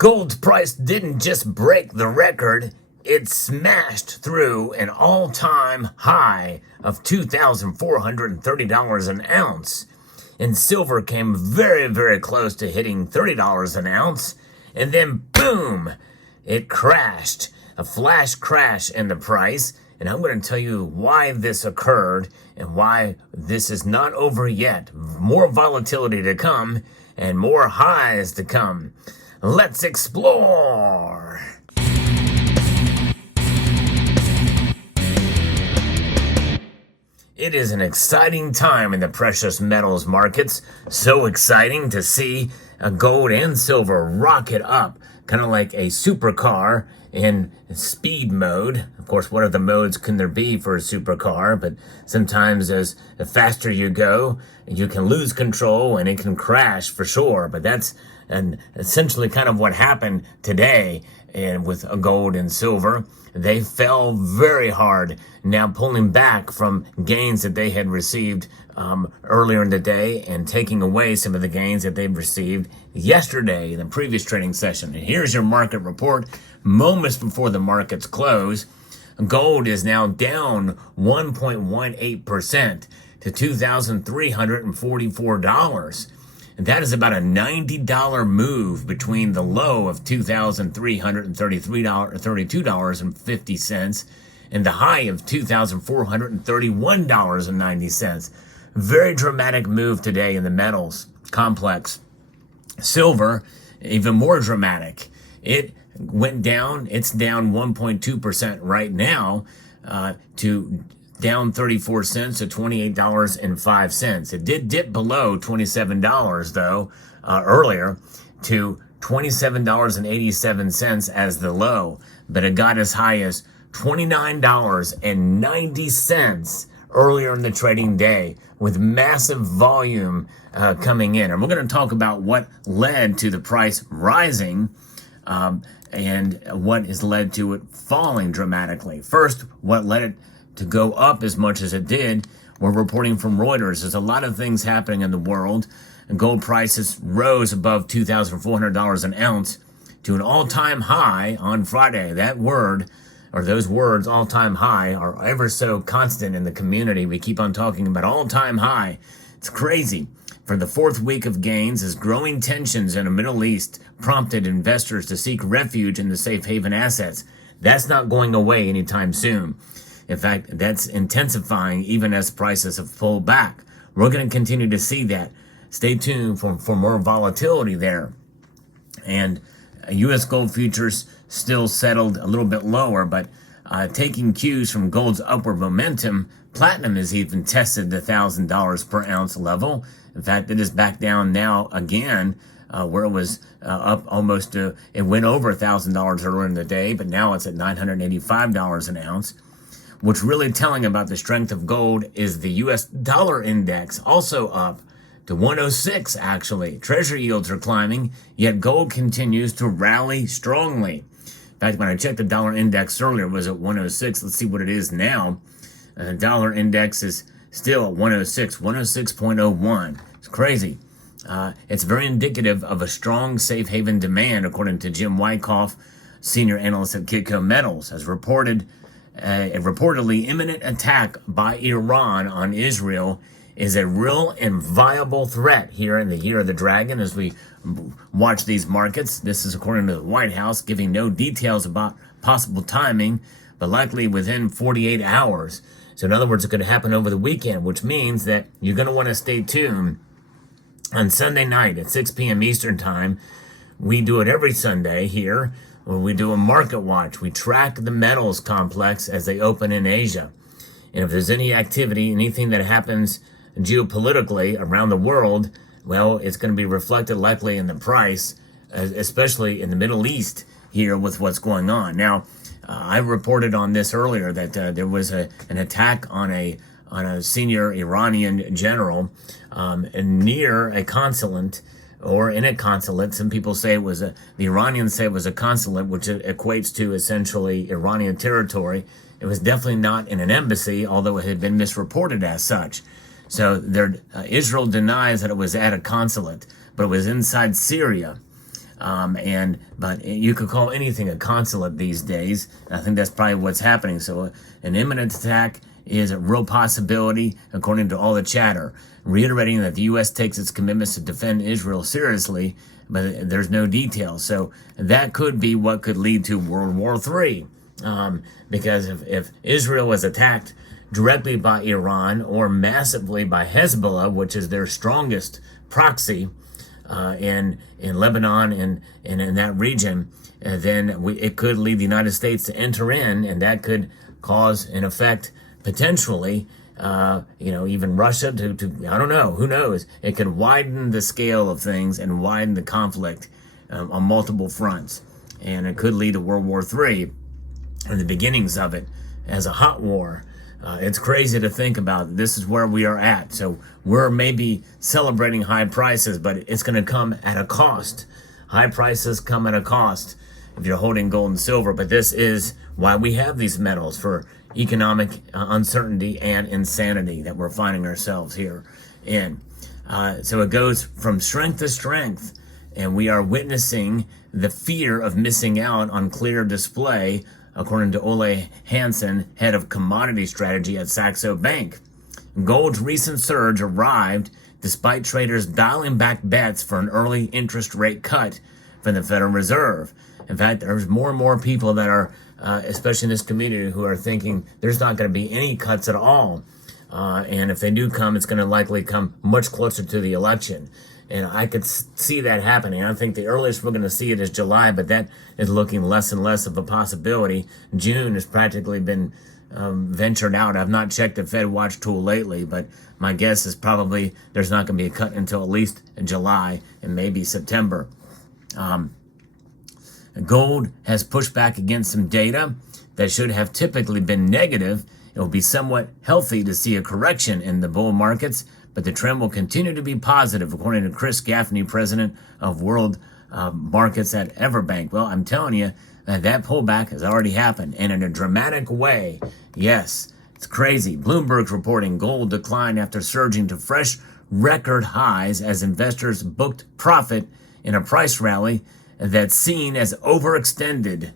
Gold's price didn't just break the record, it smashed through an all-time high of $2,430 an ounce. And silver came very, very close to hitting $30 an ounce. And then, boom, it crashed. A flash crash in the price. And I'm going to tell you why this occurred and why this is not over yet. More volatility to come and more highs to come. Let's explore. It is an exciting time in the precious metals markets. So exciting to see gold and silver rocket up, kind of like a supercar in speed mode. Of course, what other modes can there be for a supercar? But sometimes as the faster you go, you can lose control and it can crash for sure. But that's essentially kind of what happened today and with gold and silver. They fell very hard, now pulling back from gains that they had received earlier in the day and taking away some of the gains that they've received yesterday in the previous trading session. And here's your market report. Moments before the markets close, gold is now down 1.18% to $2,344. And that is about a $90 move between the low of $2,332.50 and the high of $2,431.90. Very dramatic move today in the metals complex. Silver, even more dramatic. It went down. It's down 1.2% right now to down 34 cents to $28.05. It did dip below $27 though earlier to $27.87 as the low, but it got as high as $29.90 earlier in the trading day with massive volume coming in. And we're going to talk about what led to the price rising and what has led to it falling dramatically. First, what led it to go up as much as it did. We're reporting from Reuters. There's a lot of things happening in the world. And gold prices rose above $2,400 an ounce to an all-time high on Friday. That word, or those words, all-time high, are ever so constant in the community. We keep on talking about all-time high. It's crazy. For the fourth week of gains, as growing tensions in the Middle East prompted investors to seek refuge in the safe haven assets. That's not going away anytime soon. In fact, that's intensifying even as prices have pulled back. We're going to continue to see that. Stay tuned for more volatility there. And U.S. gold futures still settled a little bit lower, but taking cues from gold's upward momentum, platinum has even tested the $1,000 per ounce level. In fact, it is back down now again, where it was up almost it went over $1,000 earlier in the day, but now it's at $985 an ounce. What's really telling about the strength of gold is the U.S. dollar index, also up to 106, actually. Treasury yields are climbing, yet gold continues to rally strongly. In fact, when I checked the dollar index earlier, it was at 106. Let's see what it is now. The dollar index is still at 106, 106.01. It's crazy. It's very indicative of a strong safe haven demand, according to Jim Wyckoff, senior analyst at Kitco Metals, as reported. A reportedly imminent attack by Iran on Israel is a real and viable threat here in the Year of the Dragon as we watch these markets. This is according to the White House, giving no details about possible timing, but likely within 48 hours. So in other words, it's going to happen over the weekend, which means that you're going to want to stay tuned. On Sunday night at 6 p.m. Eastern Time, we do it every Sunday here. When we do a market watch, we track the metals complex as they open in Asia. And if there's any activity, anything that happens geopolitically around the world, well, it's going to be reflected likely in the price, especially in the Middle East here with what's going on. Now, I reported on this earlier that there was an attack on a senior Iranian general near a consulate, or in a consulate. Some people say it was the Iranians say it was a consulate, which equates to essentially Iranian territory. It was definitely not in an embassy, although it had been misreported as such. So Israel denies that it was at a consulate, but it was inside Syria. But you could call anything a consulate these days. I think that's probably what's happening. So an imminent attack is a real possibility, according to all the chatter, reiterating that the U.S. takes its commitments to defend Israel seriously, but there's no details. So that could be what could lead to World War III, because if Israel was attacked directly by Iran or massively by Hezbollah, which is their strongest proxy in Lebanon and in that region, then it could lead the United States to enter in, and that could cause, in effect, potentially, even Russia to I don't know, who knows? It could widen the scale of things and widen the conflict on multiple fronts. And it could lead to World War III, or the beginnings of it, as a hot war. It's crazy to think about. This is where we are at. So we're maybe celebrating high prices, but it's going to come at a cost. High prices come at a cost if you're holding gold and silver. But this is why we have these metals, for economic uncertainty and insanity that we're finding ourselves here in. So it goes from strength to strength, and we are witnessing the fear of missing out on clear display, according to Ole Hansen, head of commodity strategy at Saxo Bank. Gold's recent surge arrived despite traders dialing back bets for an early interest rate cut from the Federal Reserve. In fact, there's more and more people that are, especially in this community, who are thinking there's not going to be any cuts at all. And if they do come, it's going to likely come much closer to the election. And I could see that happening. I think the earliest we're going to see it is July, but that is looking less and less of a possibility. June has practically been ventured out. I've not checked the Fed Watch tool lately, but my guess is probably there's not going to be a cut until at least July and maybe September. Gold has pushed back against some data that should have typically been negative. It will be somewhat healthy to see a correction in the bull markets, but the trend will continue to be positive, according to Chris Gaffney, president of World Markets at Everbank. Well, I'm telling you that pullback has already happened, and in a dramatic way. Yes, it's crazy. Bloomberg's reporting gold declined after surging to fresh record highs as investors booked profit in a price rally that's seen as overextended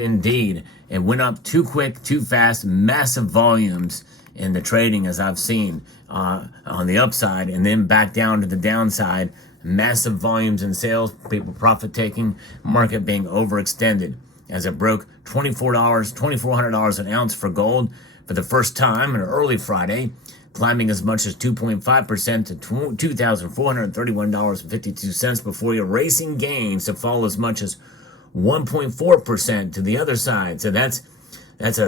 indeed. It went up too quick, too fast, massive volumes in the trading, as I've seen on the upside, and then back down to the downside. Massive volumes in sales, people profit taking, market being overextended as it broke $2,400 an ounce for gold for the first time on early Friday, climbing as much as 2.5% to $2,431.52 before erasing gains to fall as much as 1.4% to the other side. So that's almost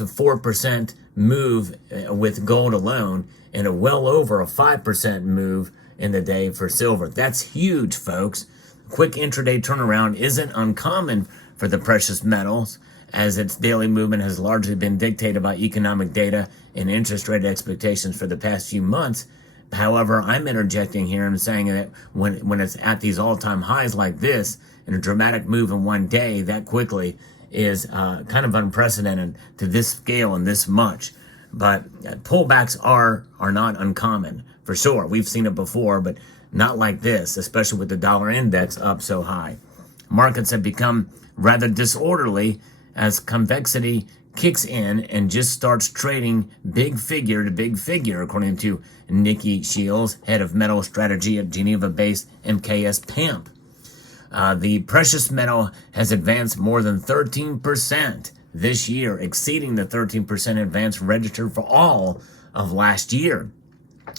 a 4% move with gold alone, and a well over a 5% move in the day for silver. That's huge, folks. Quick intraday turnaround isn't uncommon for the precious metals, as its daily movement has largely been dictated by economic data and interest rate expectations for the past few months. However, I'm interjecting here and saying that when it's at these all-time highs like this, and a dramatic move in one day that quickly is kind of unprecedented to this scale and this much. But pullbacks are not uncommon, for sure. We've seen it before, but not like this, especially with the dollar index up so high. Markets have become rather disorderly as convexity kicks in and just starts trading big figure to big figure, according to Nikki Shields, head of metal strategy at Geneva-based MKS PAMP. The precious metal has advanced more than 13% this year, exceeding the 13% advance registered for all of last year.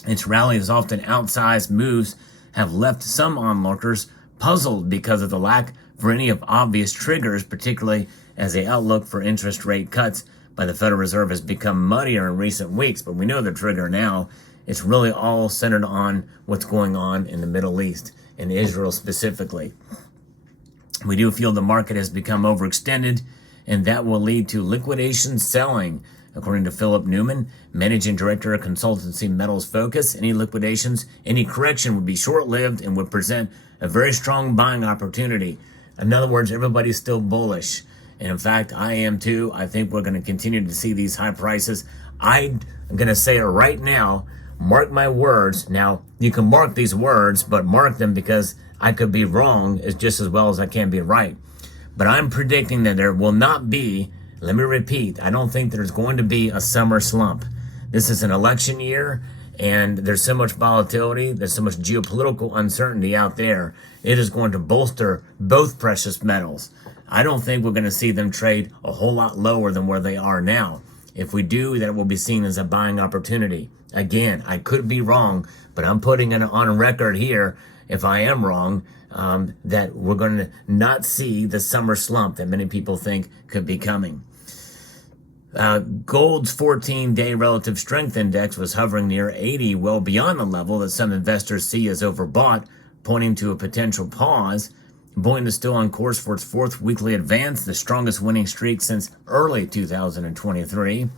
Its rallies, often outsized moves, have left some onlookers puzzled because of the lack for any of obvious triggers, particularly as the outlook for interest rate cuts by the Federal Reserve has become muddier in recent weeks. But we know the trigger now. It's really all centered on what's going on in the Middle East, in Israel specifically. We do feel the market has become overextended, and that will lead to liquidation selling, according to Philip Newman, managing director of consultancy Metals Focus. Any liquidations, any correction would be short-lived and would present a very strong buying opportunity. In other words, everybody's still bullish. And in fact, I am too. I think we're going to continue to see these high prices. I'm going to say it right now. mark my words. Now, you can mark these words, but mark them because I could be wrong as just as well as I can be right. But I'm predicting that there will not be, let me repeat, I don't think there's going to be a summer slump. This is an election year, and there's so much volatility, there's so much geopolitical uncertainty out there. It is going to bolster both precious metals. I don't think we're going to see them trade a whole lot lower than where they are now. If we do, that will be seen as a buying opportunity. Again, I could be wrong, but I'm putting it on record here, if I am wrong, that we're going to not see the summer slump that many people think could be coming. Gold's 14-day relative strength index was hovering near 80, well beyond the level that some investors see as overbought, pointing to a potential pause. Bullion is still on course for its fourth weekly advance, the strongest winning streak since early 2023.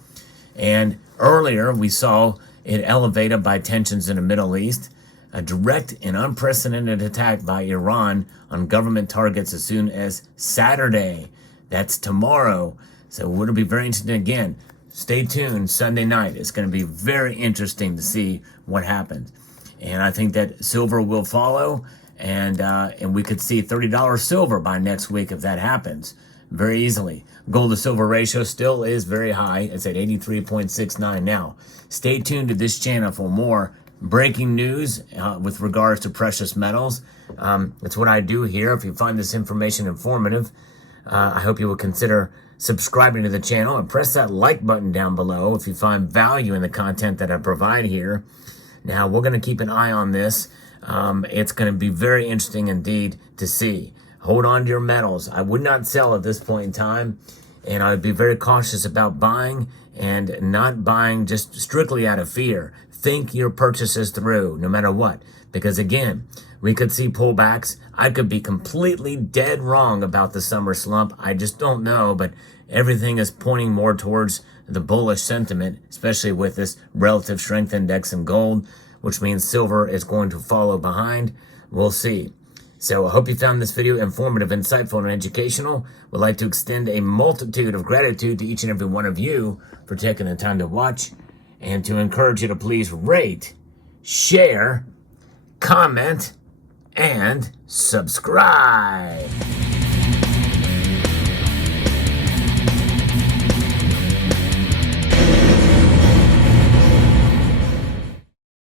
And earlier, we saw it elevated by tensions in the Middle East, a direct and unprecedented attack by Iran on government targets as soon as Saturday. That's tomorrow. So it'll be very interesting again. Stay tuned Sunday night. It's going to be very interesting to see what happens. And I think that silver will follow, and we could see $30 silver by next week if that happens very easily. Gold to silver ratio still is very high. It's at 83.69 now. Stay tuned to this channel for more breaking news with regards to precious metals. That's what I do here. If you find this information informative, I hope you will consider subscribing to the channel and press that like button down below if you find value in the content that I provide here. Now, we're going to keep an eye on this. It's going to be very interesting indeed to see. Hold on to your metals. I would not sell at this point in time, and I would be very cautious about buying and not buying just strictly out of fear. Think your purchases through, no matter what. Because again, we could see pullbacks. I could be completely dead wrong about the summer slump. I just don't know, but everything is pointing more towards the bullish sentiment, especially with this relative strength index in gold, which means silver is going to follow behind. We'll see. So I hope you found this video informative, insightful, and educational. Would like to extend a multitude of gratitude to each and every one of you for taking the time to watch, and to encourage you to please rate, share, comment, and subscribe.